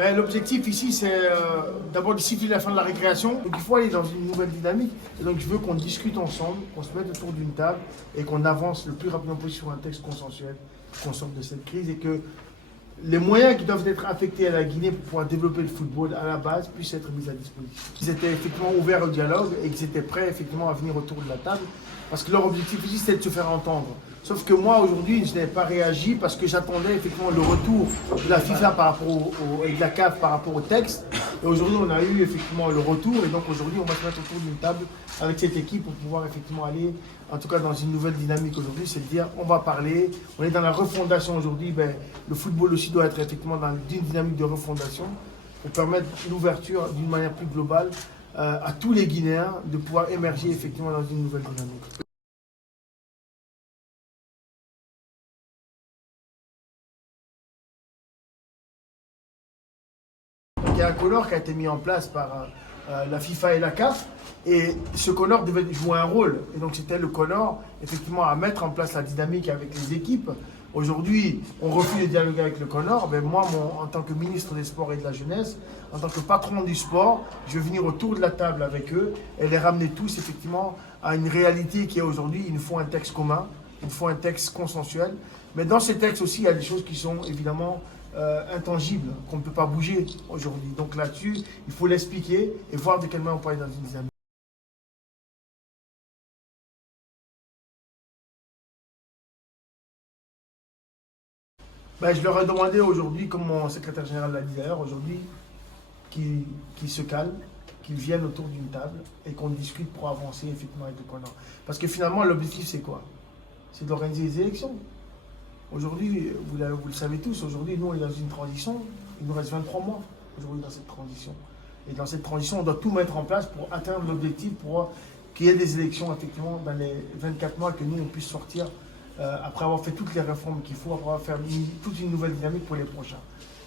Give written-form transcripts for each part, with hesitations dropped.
Ben, l'objectif ici, c'est d'abord de siffler la fin de la récréation. Donc il faut aller dans une nouvelle dynamique. Et donc je veux qu'on discute ensemble, qu'on se mette autour d'une table et qu'on avance le plus rapidement possible sur un texte consensuel, qu'on sorte de cette crise et que les moyens qui doivent être affectés à la Guinée pour pouvoir développer le football à la base puissent être mis à disposition. Ils étaient effectivement ouverts au dialogue et qu'ils étaient prêts effectivement à venir autour de la table parce que leur objectif ici c'était de se faire entendre. Sauf que moi aujourd'hui je n'ai pas réagi parce que j'attendais effectivement le retour de la FIFA par rapport et de la CAF par rapport au texte. Et aujourd'hui on a eu effectivement le retour et donc aujourd'hui on va se mettre autour d'une table avec cette équipe pour pouvoir effectivement aller en tout cas dans une nouvelle dynamique aujourd'hui, c'est de dire on va parler, on est dans la refondation aujourd'hui, ben, le football aussi doit être effectivement dans une dynamique de refondation pour permettre l'ouverture d'une manière plus globale à tous les Guinéens de pouvoir émerger effectivement dans une nouvelle dynamique. Il y a un color qui a été mis en place par la FIFA et la CAF. Et ce color devait jouer un rôle. Et donc c'était le color, effectivement, à mettre en place la dynamique avec les équipes. Aujourd'hui, on refuse de dialoguer avec le color. Ben moi, en tant que ministre des Sports et de la Jeunesse, en tant que patron du sport, je vais venir autour de la table avec eux et les ramener tous, effectivement, à une réalité qui est aujourd'hui, il nous faut un texte commun, il nous faut un texte consensuel. Mais dans ces textes aussi, il y a des choses qui sont évidemment intangibles, qu'on ne peut pas bouger aujourd'hui. Donc là-dessus, il faut l'expliquer et voir de quelle manière on peut aller dans une dynamique. Ben, je leur ai demandé aujourd'hui, comme mon secrétaire général l'a dit d'ailleurs, aujourd'hui, qu'ils se calment, qu'ils viennent autour d'une table et qu'on discute pour avancer effectivement avec le Conan. Parce que finalement, l'objectif, c'est quoi? C'est d'organiser les élections. Aujourd'hui, vous le savez tous, aujourd'hui, nous, on est dans une transition. Il nous reste 23 mois aujourd'hui dans cette transition. Et dans cette transition, on doit tout mettre en place pour atteindre l'objectif, pour qu'il y ait des élections, effectivement, dans les 24 mois, que nous, on puisse sortir après avoir fait toutes les réformes qu'il faut, après avoir fait toute une nouvelle dynamique pour les prochains.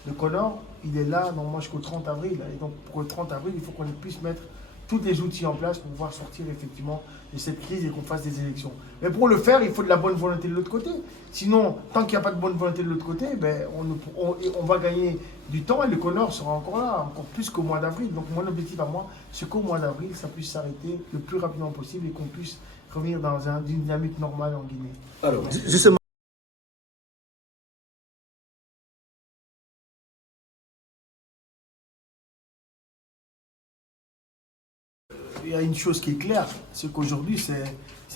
Le Connor, il est là normalement jusqu'au 30 avril. Et donc pour le 30 avril, il faut qu'on puisse mettre tous les outils en place pour pouvoir sortir effectivement de cette crise et qu'on fasse des élections. Mais pour le faire, il faut de la bonne volonté de l'autre côté. Sinon, tant qu'il n'y a pas de bonne volonté de l'autre côté, ben, on va gagner du temps et le Connor sera encore là, encore plus qu'au mois d'avril. Donc mon objectif à moi, c'est qu'au mois d'avril, ça puisse s'arrêter le plus rapidement possible et qu'on puisse revenir dans une dynamique normale en Guinée. Alors, justement. Il y a une chose qui est claire, c'est qu'aujourd'hui,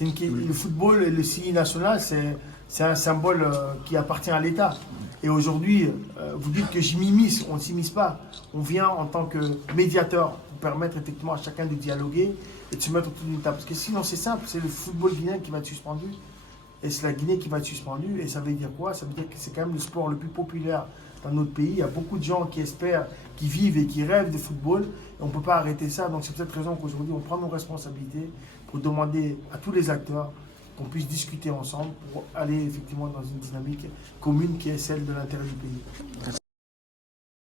le football et le signe national, c'est un symbole qui appartient à l'État. Et aujourd'hui, vous dites que j'y m'immisce, on ne s'immisce pas. On vient en tant que médiateur pour permettre effectivement à chacun de dialoguer et de se mettre autour d'une table. Parce que sinon, c'est simple, c'est le football guinéen qui va être suspendu. Et c'est la Guinée qui va être suspendue. Et ça veut dire quoi? Ça veut dire que c'est quand même le sport le plus populaire dans notre pays. Il y a beaucoup de gens qui espèrent, qui vivent et qui rêvent de football. Et on ne peut pas arrêter ça. Donc c'est pour cette raison qu'aujourd'hui, on prend nos responsabilités pour demander à tous les acteurs qu'on puisse discuter ensemble pour aller effectivement dans une dynamique commune qui est celle de l'intérêt du pays.